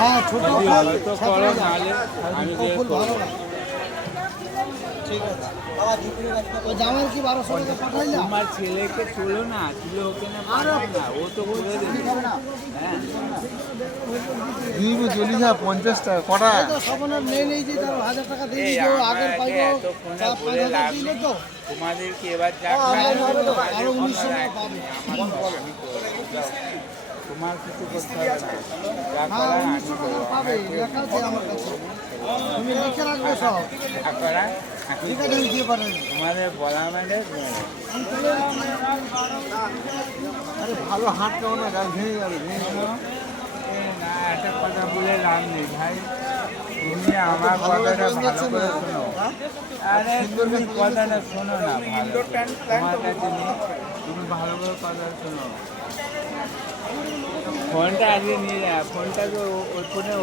হ্যাঁ ছোট ফুল হয়তো করো নাহলে আমি যে ফুল ভালো করবো। না ঠিক আছে ওই জামাই কি 1200 টাকা পাঠাইলা তোমার ছেলেকে তোলো না, তুলে ওকে না পাঠাও না, ও তো করে দেবে। হ্যাঁ দিবি চল্লিশ হাজার 50 টাকা কটা এই তো সবনের নেই যে তার 1000 টাকা দিয়ে এই দিও আমরা আগের একে পাইবো এত ফোনে তার বলে 5000 লাভ দিলে নেই। তো তোমাদেরকে এবার যা হ্যাঁ, খাই আরো তোমাদের 1900 কোনো টাকা রাগ পাবে। নেই, আমার তো আমি করবো, যাও। তোমার কিছু করতে হবে না, যা হ্যাঁ করার আমি 1900 করবো। টাকা পাবে লেখা আছে আমার কাছে তুমি লিখে রাখবে সব যা করার আমি ঠিক আছে করবো। আমি দিয়ে পাঠাবো তোমাদের বলা মানে আরে ভালো হাট কেমন না গাছ ভেঙে যাবে না, একটা কথা বলে লাভ নেই ভাই, তুমি আমার কথাটা ভালো করে শোনো। আরে তুমি কথাটা শোনো না, ভালো করে। তোমার কাছে নেই, তুমি ভালো করে কথা শোনো। ফোনটা আজকে নিয়ে যা, ফোনটা তো ওর ফোনে